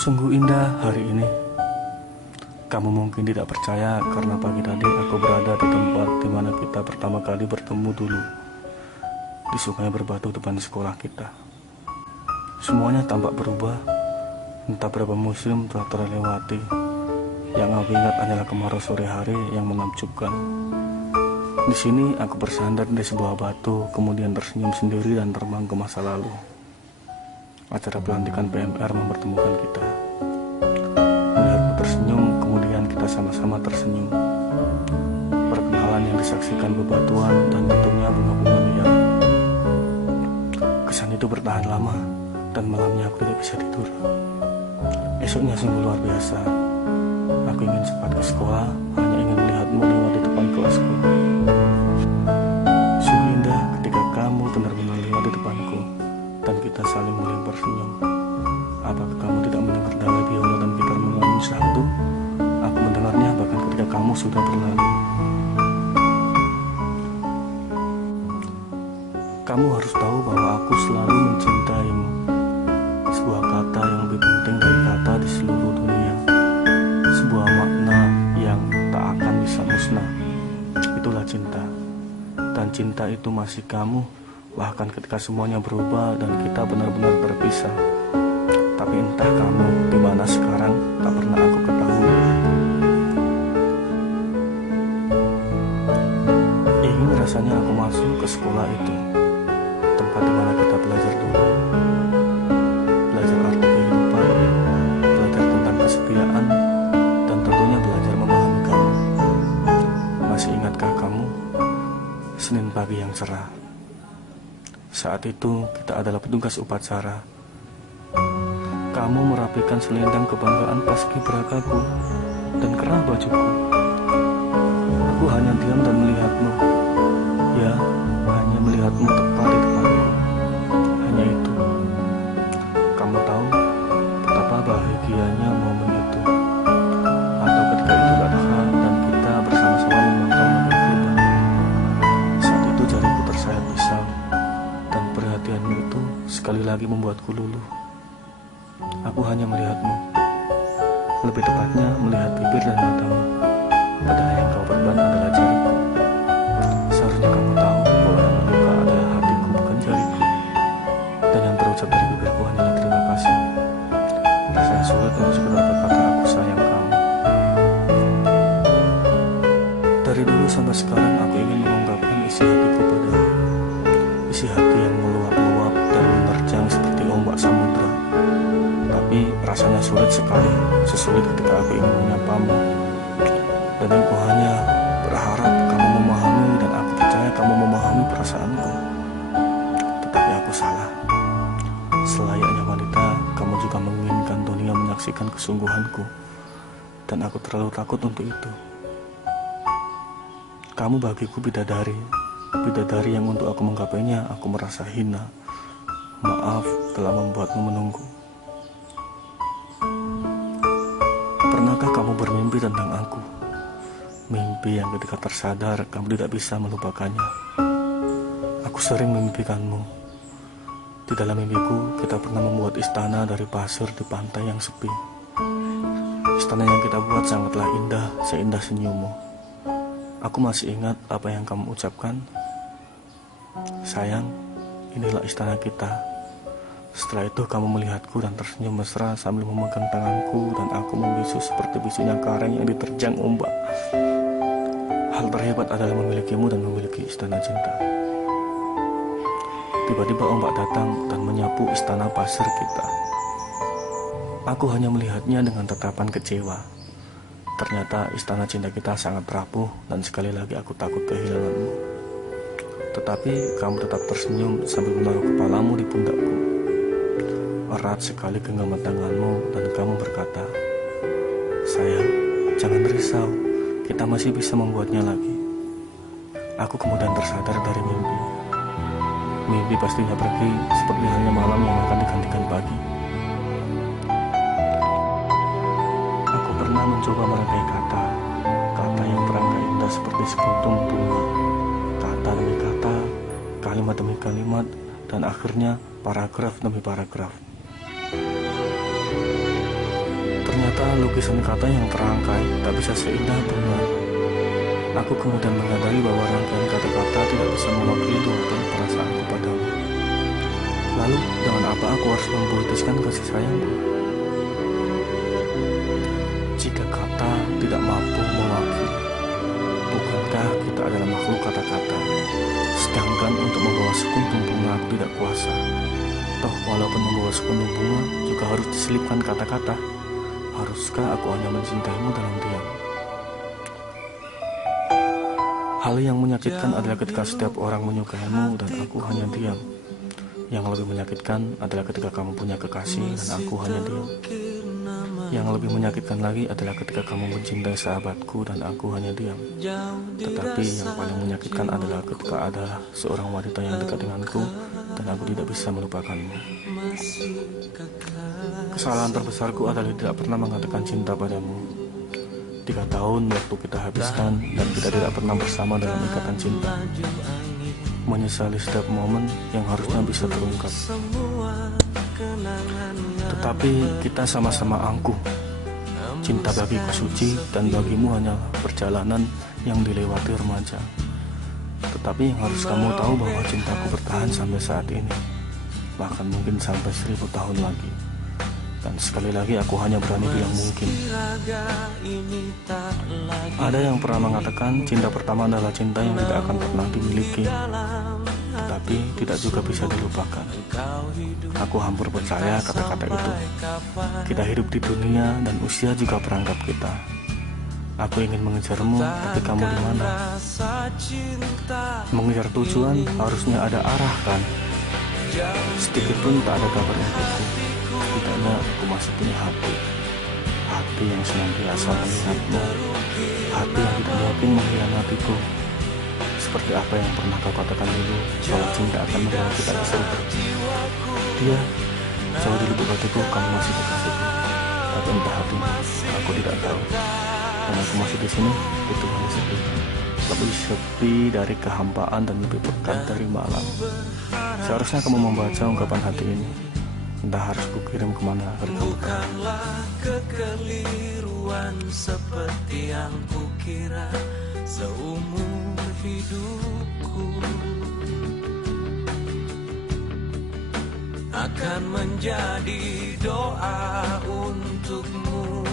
Sungguh indah hari ini. Kamu mungkin tidak percaya karena pagi tadi aku berada di tempat di mana kita pertama kali bertemu dulu, di sungai berbatu depan sekolah kita. Semuanya tampak berubah, entah berapa musim telah terlewati. Yang aku ingat hanyalah kemarau sore hari yang menakjubkan. Di sini aku bersandar di sebuah batu, kemudian tersenyum sendiri dan terbang ke masa lalu. Acara pelantikan PMR mempertemukan kita. Melihatku tersenyum, kemudian kita sama-sama tersenyum. Perkenalan yang disaksikan bebatuan dan bentuknya bunga-bunga liar. Kesan itu bertahan lama, dan malamnya aku tidak bisa tidur. Esoknya sungguh luar biasa. Aku ingin cepat ke sekolah, hanya ingin melihatmu lewat di depan kelasku. Sungguh indah ketika kamu benar-benar lewat di depanku, dan kita saling melempar senyum. Apakah kamu tidak mendengar dala biola dan gitar memainkan satu? Aku mendengarnya bahkan ketika kamu sudah berlalu. Kamu harus tahu bahwa aku selalu mencintaimu. Sebuah kata yang lebih penting dari kata di seluruh dunia. Sebuah makna yang tak akan bisa musnah. Itulah cinta. Dan cinta itu masih kamu, bahkan ketika semuanya berubah dan kita benar-benar berpisah. Tapi entah kamu di mana sekarang, tak pernah aku ketahui. Ingin rasanya aku masuk ke sekolah itu, tempat di mana kita belajar dulu. Belajar arti kehidupan, belajar tentang kesetiaan, dan tentunya belajar memahami kamu. Masih ingatkah kamu, Senin pagi yang cerah? Saat itu kita adalah petugas upacara. Kamu merapikan selendang kebanggaan paskibrakaku dan kerah bajuku. Aku hanya diam dan melihatmu. Ya, hanya melihatmu tepat di depanku. Hanya itu. Kamu tahu betapa bahagianya momen itu. Atau ketika Idul Adha dan kita bersama-sama memotong lebar kurban. Saat itu jariku tersayat pisau, dan perhatianmu itu sekali lagi membuatku luluh. Aku hanya melihatmu, lebih tepatnya melihat bibir dan matamu, padahal yang kau perban adalah jariku. Seharusnya kamu tahu bahwa yang meluka adalah hatiku, bukan jariku. Dan yang terucap dari bibirku hanyalah terima kasih. Rasanya sulit untuk sekedar berkata aku sayang kamu. Dari dulu sampai sekarang aku ingin mengungkapkan isi hatiku padamu. Isi hati yang meluap-luap dan menerjang seperti ombak samudra. Tapi rasanya sulit sekali, sesulit ketika aku ingin menyapamu. Dan aku hanya berharap kamu memahami, dan aku percaya kamu memahami perasaanku. Tetapi aku salah. Selayaknya wanita, kamu juga menginginkan dunia menyaksikan kesungguhanku. Dan aku terlalu takut untuk itu. Kamu bagiku bidadari. Bidadari yang untuk aku menggapainya aku merasa hina. Maaf telah membuatmu menunggu. Pernahkah kamu bermimpi tentang aku? Mimpi yang ketika tersadar kamu tidak bisa melupakannya. Aku sering memimpikanmu. Di dalam mimpiku kita pernah membuat istana dari pasir di pantai yang sepi. Istana yang kita buat sangatlah indah, seindah senyummu. Aku masih ingat apa yang kamu ucapkan. Sayang, inilah istana kita. Setelah itu kamu melihatku dan tersenyum mesra sambil memegang tanganku, dan aku membisu seperti bisunya kareng yang diterjang ombak. Hal terhebat adalah memilikimu dan memiliki istana cinta. Tiba-tiba ombak datang dan menyapu istana pasir kita. Aku hanya melihatnya dengan tatapan kecewa. Ternyata istana cinta kita sangat rapuh, dan sekali lagi aku takut kehilanganmu. Tetapi kamu tetap tersenyum sambil menaruh kepalamu di pundakku. Erat sekali genggaman tanganmu, dan kamu berkata, sayang, jangan risau, kita masih bisa membuatnya lagi. Aku kemudian tersadar dari mimpi. Mimpi pastinya pergi seperti halnya malam yang akan digantikan pagi. Aku pernah mencoba merangkai kata, kata yang terangkai indah seperti sekuntum bunga. Kata demi kata, kalimat demi kalimat, dan akhirnya paragraf demi paragraf. Ternyata lukisan kata yang terangkai tak bisa seindah bunga. Aku kemudian menyadari bahwa rangkaian kata-kata tidak bisa mewakili dua penuh perasaanku padamu. Lalu, dengan apa aku harus mempolitiskan kasih sayangku? Jika kata tidak mampu mewakili, bukankah kita adalah makhluk kata-kata? Sedangkan untuk membawa sekuntum bunga aku tidak kuasa. Toh walaupun membawa sekuntum bunga juga harus diselipkan kata-kata. Haruskah aku hanya mencintaimu dalam diam? Hal yang menyakitkan adalah ketika setiap orang menyukaimu dan aku hanya diam. Yang lebih menyakitkan adalah ketika kamu punya kekasih dan aku hanya diam. Yang lebih menyakitkan lagi adalah ketika kamu mencintai sahabatku dan aku hanya diam. Tetapi yang paling menyakitkan adalah ketika ada seorang wanita yang dekat denganku dan aku tidak bisa melupakanmu. Kesalahan terbesarku adalah tidak pernah mengatakan cinta padamu. 3 tahun waktu kita habiskan dan kita tidak pernah bersama dalam ikatan cinta. Menyesali setiap momen yang harusnya bisa terungkap. Tetapi kita sama-sama angkuh. Cinta bagiku suci dan bagimu hanya perjalanan yang dilewati remaja. Tetapi yang harus kamu tahu bahwa cintaku bertahan sampai saat ini, bahkan mungkin sampai 1000 tahun lagi. Dan sekali lagi aku hanya berani bilang mungkin. Ada yang pernah mengatakan cinta pertama adalah cinta yang tidak akan pernah dimiliki, tetapi tidak juga bisa dilupakan. Aku hampir percaya kata-kata itu. Kita hidup di dunia dan usia juga perangkap kita. Aku ingin mengejarmu, tapi kamu di mana? Mengejar tujuan harusnya ada arah, kan? Sedikit pun tak ada kabar untukku. Setidaknya aku masih punya hati. Hati yang senantiasa mengingatmu. Hati yang tidak mungkin mengkhianatiku. Seperti apa yang pernah kau katakan dulu, bahwa cinta akan membawa kita ke surga. Dia, jauh di lubuk hatiku kamu masih kekasihku. Tapi entah hatimu, aku tidak tahu. Dan aku masih di sini, itu hanya sepi. Lebih sepi dari kehampaan dan lebih pekat dari malam. Seharusnya kamu membaca ungkapan hati ini. Entah harus kukirim kemana agar kamu tahu. Bukanlah kekeliruan seperti yang kukira seumur hidupku akan menjadi doa untukmu